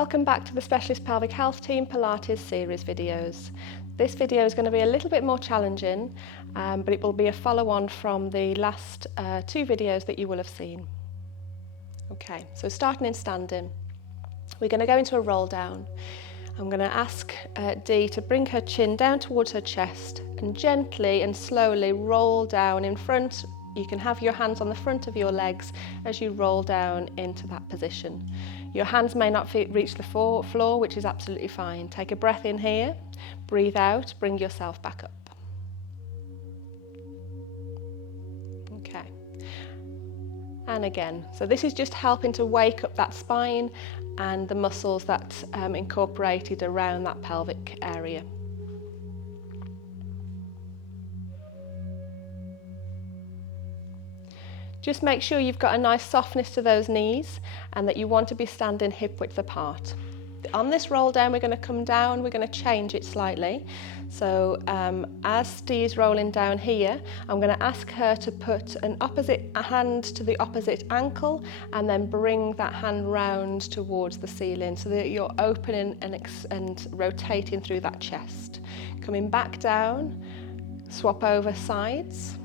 Welcome back to the Specialist Pelvic Health Team Pilates series videos. This video is going to be a little bit more challenging, but it will be a follow-on from the last two videos that you will have seen. Okay, so starting in standing, we're going to go into a roll down. I'm going to ask Dee to bring her chin down towards her chest and gently and slowly roll down in front. You can have your hands on the front of your legs as you roll down into that position. Your hands may not reach the floor, which is absolutely fine. Take a breath in here, breathe out, bring yourself back up. Okay. And again, so this is just helping to wake up that spine and the muscles that incorporated around that pelvic area. Just make sure you've got a nice softness to those knees and that you want to be standing hip width apart. On this roll down, we're going to come down, we're going to change it slightly. So as Dee is rolling down here, I'm going to ask her to put an opposite hand to the opposite ankle and then bring that hand round towards the ceiling so that you're opening and rotating through that chest. Coming back down, swap over sides.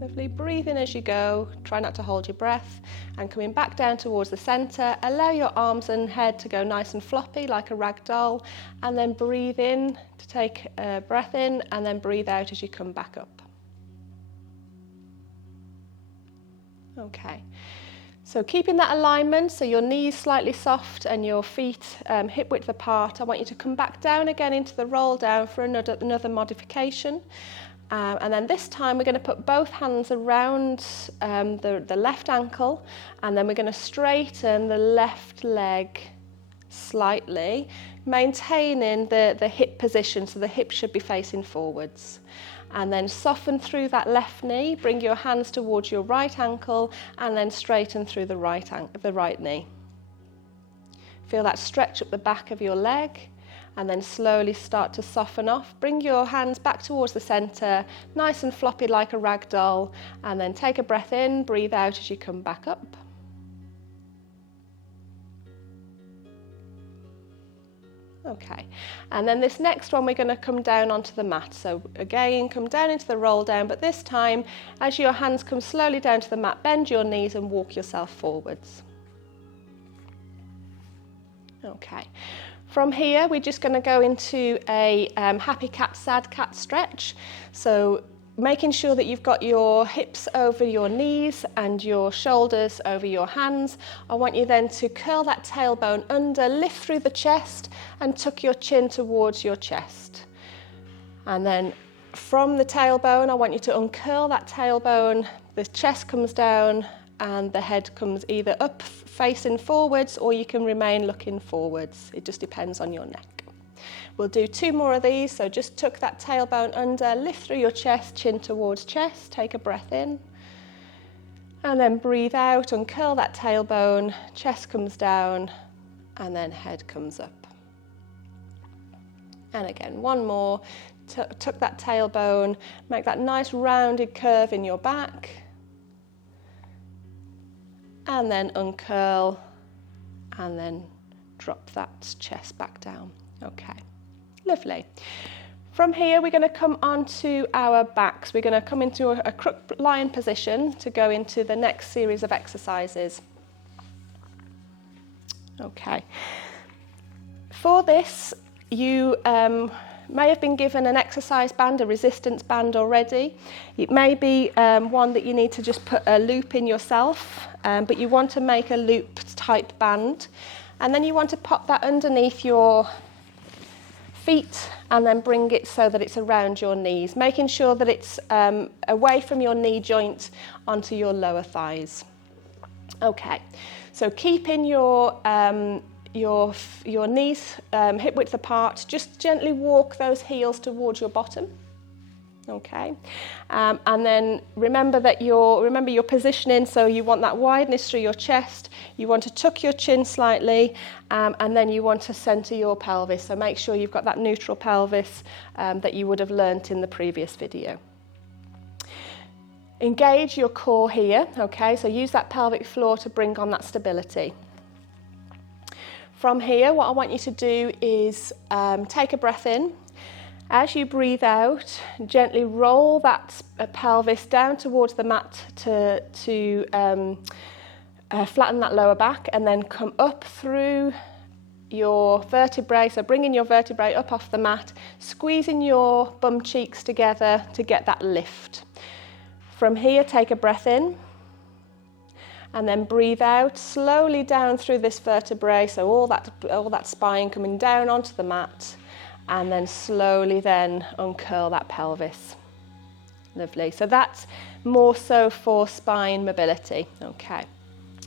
Lovely, breathe in as you go, try not to hold your breath, and coming back down towards the centre, allow your arms and head to go nice and floppy like a rag doll, and then breathe in to take a breath in, and then breathe out as you come back up. Okay, so keeping that alignment, so your knees slightly soft and your feet hip width apart, I want you to come back down again into the roll down for another modification. And then this time we're going to put both hands around the left ankle, and then we're going to straighten the left leg slightly, maintaining the hip position, so the hip should be facing forwards. And then soften through that left knee, bring your hands towards your right ankle, and then straighten through the right knee. Feel that stretch up the back of your leg. And then slowly start to soften off. Bring your hands back towards the centre, nice and floppy like a rag doll, and then take a breath in, breathe out as you come back up. Okay, and then this next one we're going to come down onto the mat. So again, come down into the roll down, but this time as your hands come slowly down to the mat, bend your knees and walk yourself forwards. Okay. From here, we're just going to go into a happy cat, sad cat stretch. So making sure that you've got your hips over your knees and your shoulders over your hands. I want you then to curl that tailbone under, lift through the chest and tuck your chin towards your chest. And then from the tailbone, I want you to uncurl that tailbone, the chest comes down and the head comes either up facing forwards or you can remain looking forwards. It just depends on your neck. We'll do two more of these, so just tuck that tailbone under, lift through your chest, chin towards chest, take a breath in, and then breathe out, uncurl that tailbone, chest comes down, and then head comes up. And again, one more, tuck that tailbone, make that nice rounded curve in your back, and then uncurl, and then drop that chest back down. Okay, lovely. From here, we're going to come onto our backs. We're going to come into a crook lion position to go into the next series of exercises. Okay. For this, you may have been given an exercise band, a resistance band already. It may be one that you need to just put a loop in yourself, but you want to make a loop type band. And then you want to pop that underneath your feet and then bring it so that it's around your knees, making sure that it's away from your knee joint onto your lower thighs. Okay, so keeping your knees hip width apart, just gently walk those heels towards your bottom. Okay, and then remember your positioning, so you want that wideness through your chest, you want to tuck your chin slightly, and then you want to centre your pelvis, so make sure you've got that neutral pelvis that you would have learnt in the previous video. Engage your core here, okay, so use that pelvic floor to bring on that stability. From here, what I want you to do is take a breath in. As you breathe out, gently roll that pelvis down towards the mat to flatten that lower back, and then come up through your vertebrae, so bringing your vertebrae up off the mat, squeezing your bum cheeks together to get that lift. From here, take a breath in, and then breathe out slowly down through this vertebrae, so all that spine coming down onto the mat, and then slowly then uncurl that pelvis. Lovely. So that's more so for spine mobility. Okay.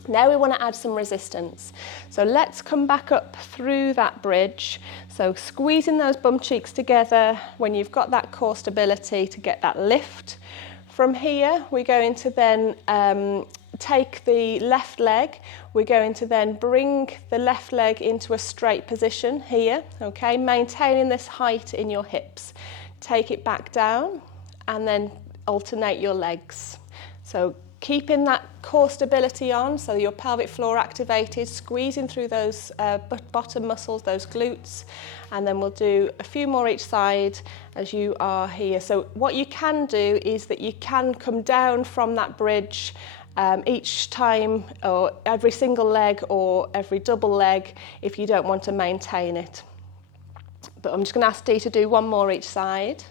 Now we want to add some resistance. So let's come back up through that bridge. So squeezing those bum cheeks together when you've got that core stability to get that lift. From here, we're going to then take the left leg. We're going to then bring the left leg into a straight position here, okay? Maintaining this height in your hips. Take it back down and then alternate your legs. So keeping that core stability on, so your pelvic floor activated, squeezing through those bottom muscles, those glutes, and then we'll do a few more each side as you are here. So what you can do is that you can come down from that bridge each time, or every single leg or every double leg if you don't want to maintain it. But I'm just going to ask Dee to do one more each side.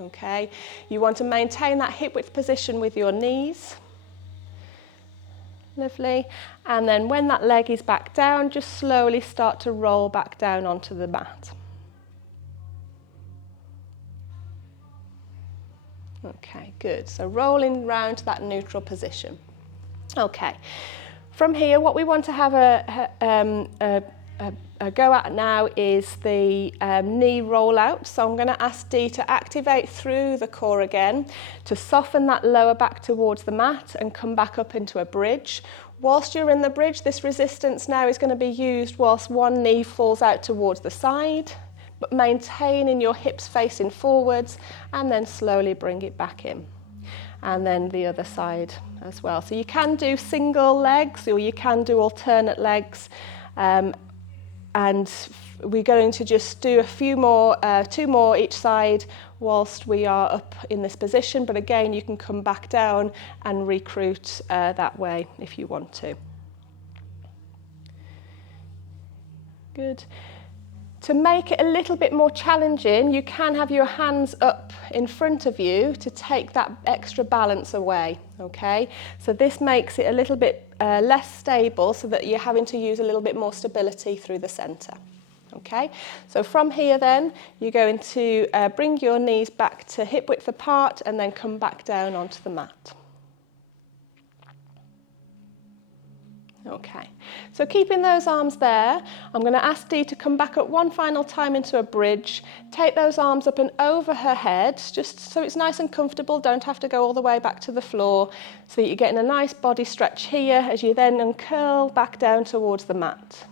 Okay, you want to maintain that hip width position with your knees. Lovely. And then when that leg is back down, just slowly start to roll back down onto the mat. Okay, good. So rolling round to that neutral position. Okay. From here, what we want to have a go at now is the knee roll out. So I'm going to ask Dee to activate through the core again to soften that lower back towards the mat and come back up into a bridge. Whilst you're in the bridge, this resistance now is going to be used whilst one knee falls out towards the side, but maintaining your hips facing forwards, and then slowly bring it back in. And then the other side as well. So you can do single legs or you can do alternate legs. And we're going to just do a few more, 2 more each side whilst we are up in this position. But again, you can come back down and recruit that way if you want to. Good. To make it a little bit more challenging, you can have your hands up in front of you to take that extra balance away, okay? So this makes it a little bit less stable so that you're having to use a little bit more stability through the centre, okay? So from here then, you're going to bring your knees back to hip width apart and then come back down onto the mat. Okay, so keeping those arms there, I'm going to ask Dee to come back up one final time into a bridge. Take those arms up and over her head, just so it's nice and comfortable. Don't have to go all the way back to the floor, so that you're getting a nice body stretch here as you then uncurl back down towards the mat.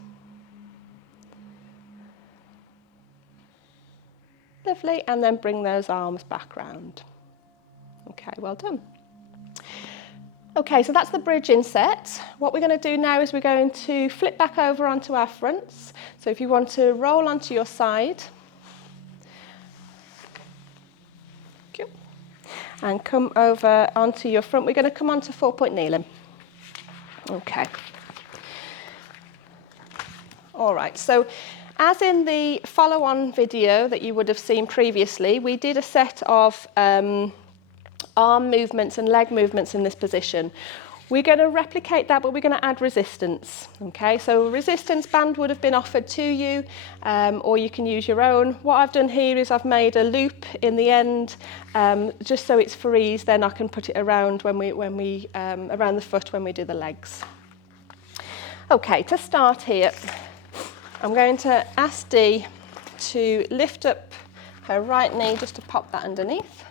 Lovely, and then bring those arms back round. Okay, well done. Okay, so that's the bridge inset. What we're going to do now is we're going to flip back over onto our fronts. So if you want to roll onto your side, and come over onto your front, we're going to come onto 4-point kneeling. Okay. All right, so as in the follow-on video that you would have seen previously, we did a set of arm movements and leg movements in this position. We're going to replicate that, but we're going to add resistance. Okay, so a resistance band would have been offered to you, or you can use your own. What I've done here is I've made a loop in the end, just so it's for ease. Then I can put it around when we around the foot when we do the legs. Okay, to start here, I'm going to ask Dee to lift up her right knee just to pop that underneath,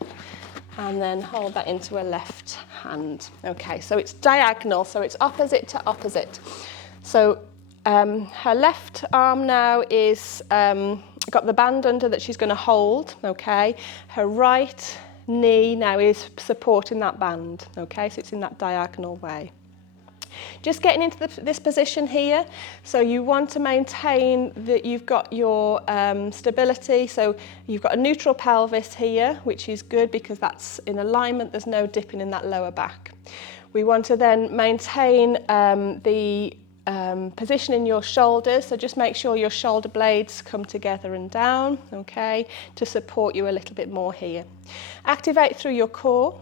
and then hold that into her left hand. Okay, so it's diagonal, so it's opposite to opposite. So her left arm now is got the band under that she's going to hold, okay? Her right knee now is supporting that band, okay? So it's in that diagonal way. Just getting into this position here, so you want to maintain that you've got your stability, so you've got a neutral pelvis here, which is good because that's in alignment, there's no dipping in that lower back. We want to then maintain the position in your shoulders, so just make sure your shoulder blades come together and down, okay, to support you a little bit more here. Activate through your core.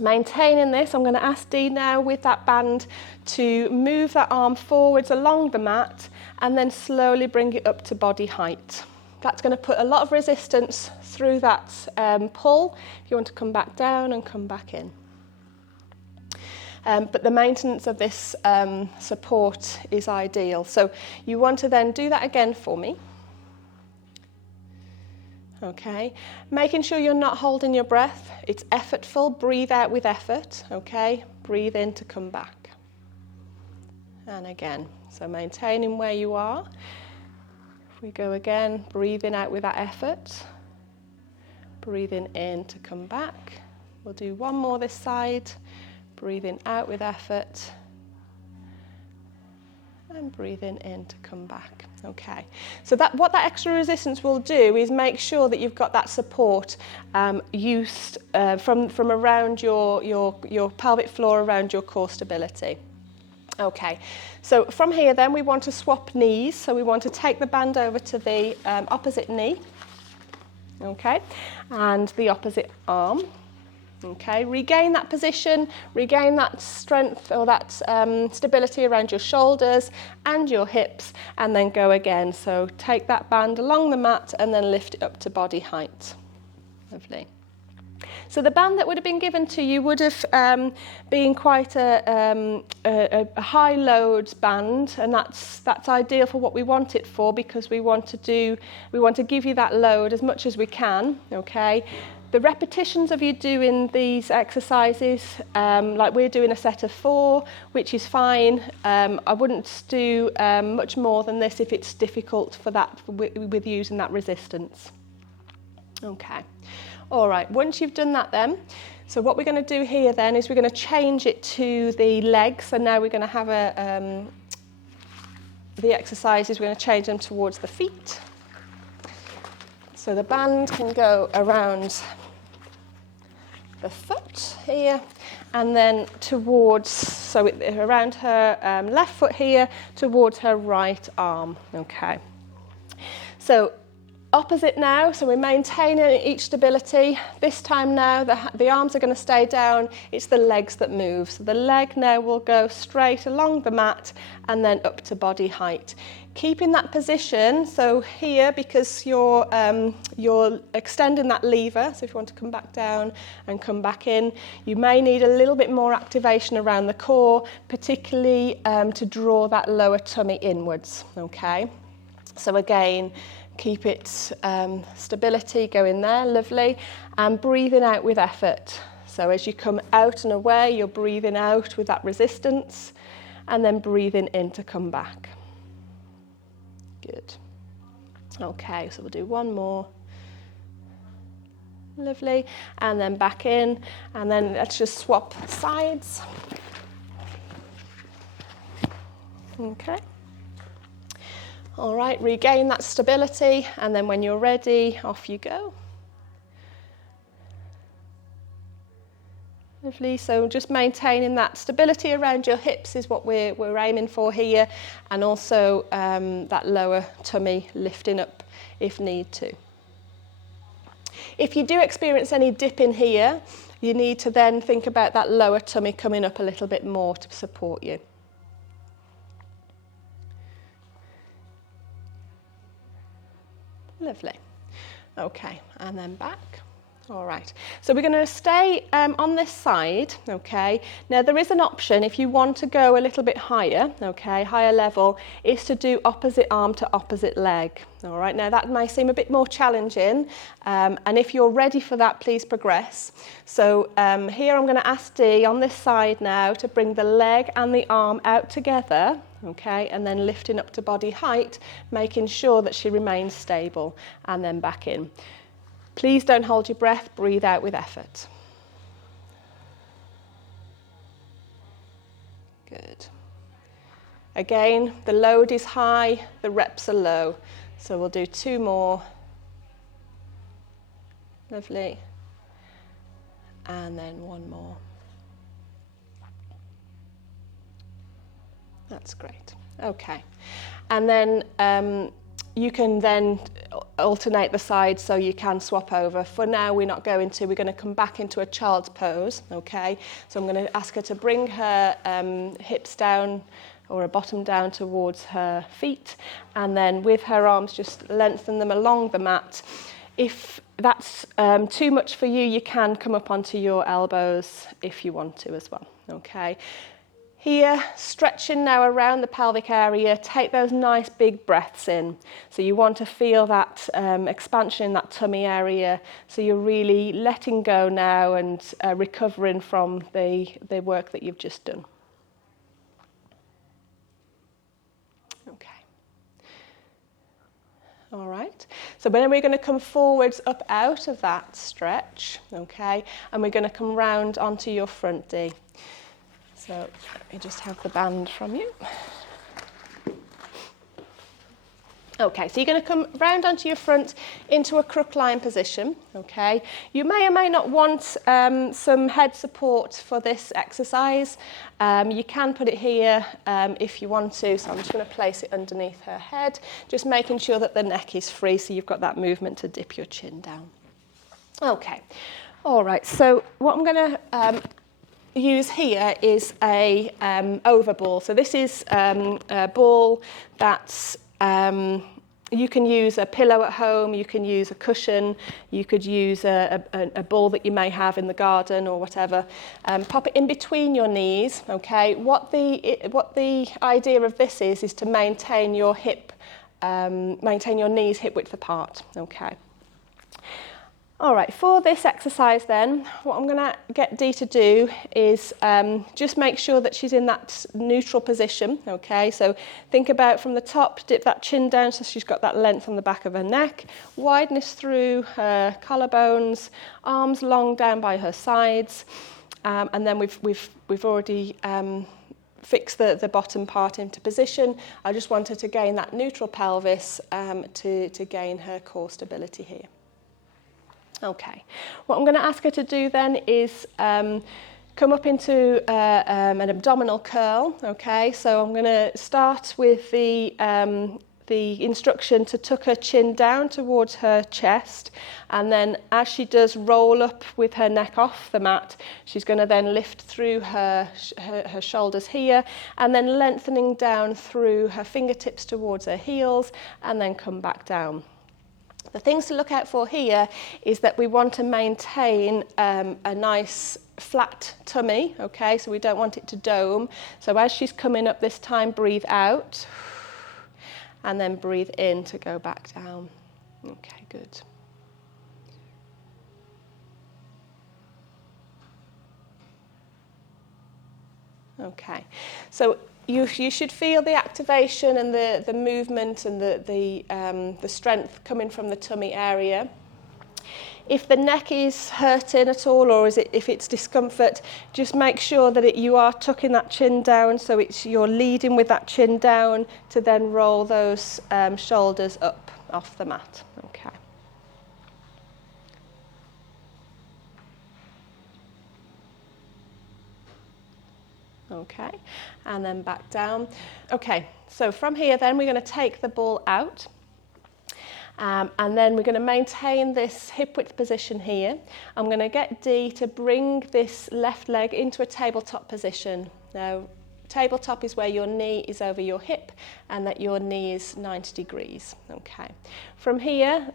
Maintaining this, I'm going to ask Dee now with that band to move that arm forwards along the mat and then slowly bring it up to body height. That's going to put a lot of resistance through that pull. If you want to come back down and come back in. But the maintenance of this support is ideal. So you want to then do that again for me. Okay, making sure you're not holding your breath. It's effortful, breathe out with effort, okay? Breathe in to come back. And again, so maintaining where you are. If we go again, breathing out with that effort. Breathing in to come back. We'll do one more this side. Breathing out with effort. And breathing in to come back. Okay, so what that extra resistance will do is make sure that you've got that support used from around your pelvic floor, around your core stability. Okay, so from here then we want to swap knees. So we want to take the band over to the opposite knee, okay, and the opposite arm. Okay, regain that position, regain that strength or that stability around your shoulders and your hips, and then go again. So take that band along the mat and then lift it up to body height. Lovely. So the band that would have been given to you would have been quite a high load band, and that's ideal for what we want it for, because we want to give you that load as much as we can. Okay. The repetitions of you doing these exercises, like we're doing a set of 4, which is fine. I wouldn't do much more than this if it's difficult for that with using that resistance. Okay. All right, once you've done that then, so what we're going to do here then is we're going to change it to the legs. So now we're going to have the exercises, we're going to change them towards the feet. So the band can go around the foot here and then towards, so around her left foot here towards her right arm. Okay. So opposite now, so we're maintaining each stability. This time now the arms are going to stay down, it's the legs that move. So the leg now will go straight along the mat and then up to body height. Keeping that position, so here, because you're extending that lever, so if you want to come back down and come back in, you may need a little bit more activation around the core, particularly to draw that lower tummy inwards, okay? So again, keep it stability going there, lovely, and breathing out with effort. So as you come out and away, you're breathing out with that resistance, and then breathing in to come back. Good. Okay, so we'll do one more. Lovely, and then back in, and then let's just swap sides. Okay. All right, regain that stability, and then when you're ready, off you go. Lovely, so just maintaining that stability around your hips is what we're aiming for here, and also that lower tummy lifting up if need to. If you do experience any dip in here, you need to then think about that lower tummy coming up a little bit more to support you. Lovely. Okay, and then back. All right, so we're going to stay on this side, okay? Now there is an option if you want to go a little bit higher, okay, higher level, is to do opposite arm to opposite leg. All right, now that may seem a bit more challenging, and if you're ready for that, please progress. So here I'm going to ask Dee on this side now to bring the leg and the arm out together, okay, and then lifting up to body height, making sure that she remains stable, and then back in. Please don't hold your breath, breathe out with effort. Good. Again, the load is high, the reps are low. So we'll do 2 more. Lovely. And then 1 more. That's great. Okay. And then you can then alternate the sides, so you can swap over. For now, we're not going to. We're going to come back into a child's pose, okay? So I'm going to ask her to bring her hips down, or a bottom down towards her feet, and then with her arms just lengthen them along the mat. If that's too much for you, you can come up onto your elbows if you want to as well, okay? Here, stretching now around the pelvic area, take those nice big breaths in. So you want to feel that expansion in that tummy area, so you're really letting go now and recovering from the work that you've just done. All right, so then we're going to come forwards up out of that stretch, okay, and we're going to come round onto your front D. So let me just have the band from you. Okay, so you're going to come round onto your front into a crook lying position, okay. You may or may not want some head support for this exercise. You can put it here if you want to, so I'm just going to place it underneath her head, just making sure that the neck is free so you've got that movement to dip your chin down. Okay, all right, so what I'm going to use here is a over ball. So this is a ball that's you can use a pillow at home, you can use a cushion, you could use a ball that you may have in the garden or whatever. Pop it in between your knees, okay? What the idea of this is to maintain your maintain your knees hip width apart, okay? All right, for this exercise then, what I'm going to get Dee to do is just make sure that she's in that neutral position, okay? So think about from the top, dip that chin down so she's got that length on the back of her neck, wideness through her collarbones, arms long down by her sides, and then we've already fixed the bottom part into position. I just want her to gain that neutral pelvis to gain her core stability here. Okay, what I'm going to ask her to do then is come up into an abdominal curl, okay? So I'm going to start with the instruction to tuck her chin down towards her chest, and then as she does roll up with her neck off the mat, she's going to then lift through her shoulders here, and then lengthening down through her fingertips towards her heels, and then come back down. The things to look out for here is that we want to maintain a nice flat tummy, okay, so we don't want it to dome. So as she's coming up this time, breathe out, and then breathe in to go back down. Okay, good. Okay, so you should feel the activation and the movement and the strength coming from the tummy area. If the neck is hurting at all, or if it's discomfort, just make sure that you are tucking that chin down, so you're leading with that chin down to then roll those shoulders up off the mat. Okay. Okay, and then back down. Okay, so from here then we're going to take the ball out, and then we're going to maintain this hip width position here. I'm going to get Dee to bring this left leg into a tabletop position. Now, tabletop is where your knee is over your hip and that your knee is 90 degrees. Okay, from here,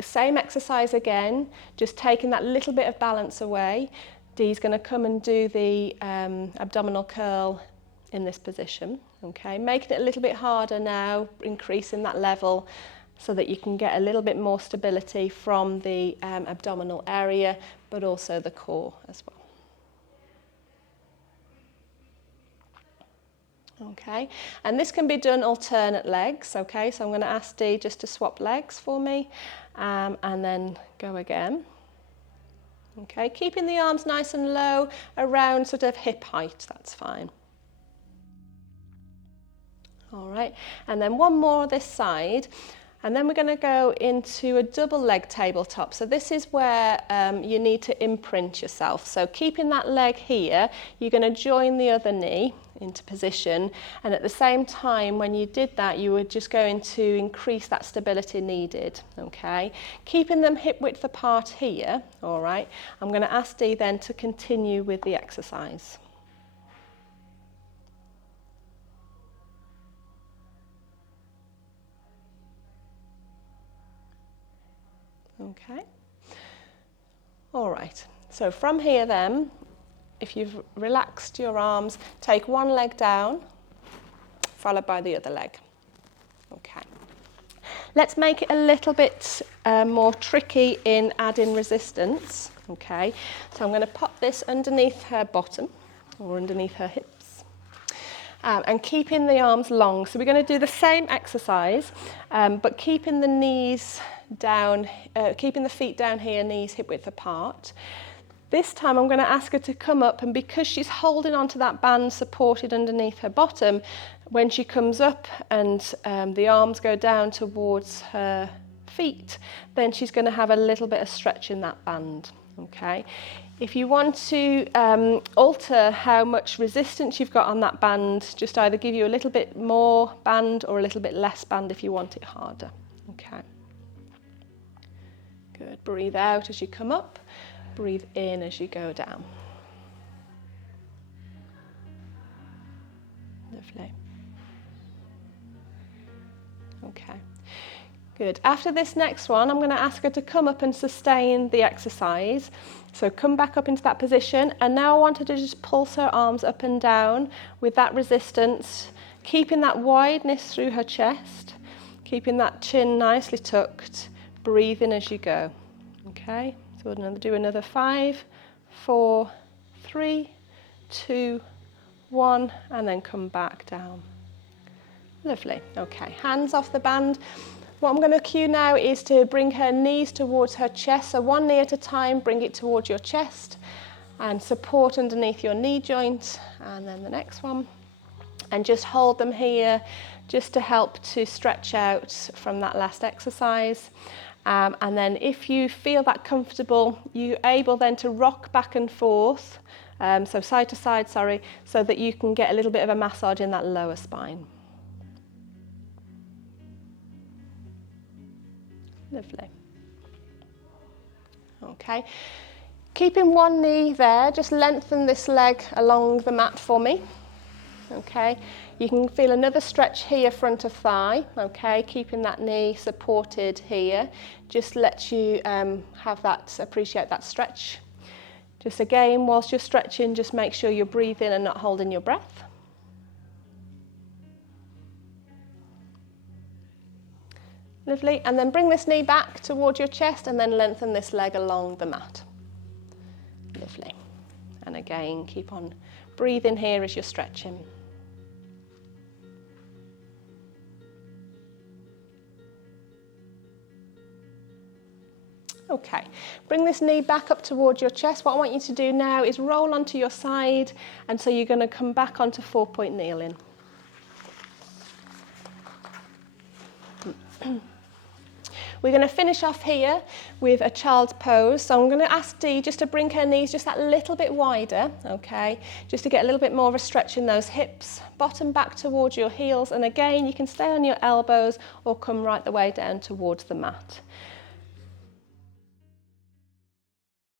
same exercise again, just taking that little bit of balance away. Dee's going to come and do the abdominal curl in this position, okay? Making it a little bit harder now, increasing that level so that you can get a little bit more stability from the abdominal area, but also the core as well. Okay, and this can be done alternate legs, okay? So I'm going to ask Dee just to swap legs for me, and then go again. Okay, keeping the arms nice and low, around sort of hip height, that's fine. All right, and then one more this side. And then we're going to go into a double leg tabletop. So this is where you need to imprint yourself. So keeping that leg here, you're going to join the other knee into position. And at the same time, when you did that, you were just going to increase that stability needed, okay? Keeping them hip width apart here, all right? I'm going to ask Dee then to continue with the exercise. Okay, all right, so from here then, if you've relaxed your arms, take one leg down, followed by the other leg. Okay, let's make it a little bit more tricky in adding resistance. Okay, so I'm going to pop this underneath her bottom, or underneath her hips, and keeping the arms long. So we're going to do the same exercise, but keeping the knees down, keeping the feet down here, knees hip width apart. This time I'm going to ask her to come up, and because she's holding onto that band supported underneath her bottom, when she comes up and the arms go down towards her feet, then she's going to have a little bit of stretch in that band. Okay. If you want to alter how much resistance you've got on that band, just either give you a little bit more band or a little bit less band if you want it harder. Okay. Good. Breathe out as you come up. Breathe in as you go down. Lovely. Okay. Good. After this next one, I'm going to ask her to come up and sustain the exercise. So come back up into that position, and now I want her to just pulse her arms up and down with that resistance, keeping that wideness through her chest, keeping that chin nicely tucked. Breathe in as you go. Okay, so we're going to do another 5, 4, 3, 2, 1, and then come back down. Lovely. Okay, hands off the band. What I'm going to cue now is to bring her knees towards her chest. So one knee at a time, bring it towards your chest, and support underneath your knee joint, and then the next one. And just hold them here just to help to stretch out from that last exercise. And then if you feel that comfortable, you're able then to rock back and forth, so side to side, so that you can get a little bit of a massage in that lower spine. Lovely. Okay. Keeping one knee there, just lengthen this leg along the mat for me. Okay, you can feel another stretch here, front of thigh. Okay, keeping that knee supported here, just lets you appreciate that stretch. Just again, whilst you're stretching, just make sure you're breathing and not holding your breath. Lovely, and then bring this knee back towards your chest and then lengthen this leg along the mat. Lovely, and again, keep on breathing here as you're stretching. Okay, bring this knee back up towards your chest. What I want you to do now is roll onto your side, and so you're going to come back onto 4-point kneeling. We're going to finish off here with a child's pose. So I'm going to ask Dee just to bring her knees just that little bit wider, okay? Just to get a little bit more of a stretch in those hips. Bottom back towards your heels. And again, you can stay on your elbows or come right the way down towards the mat.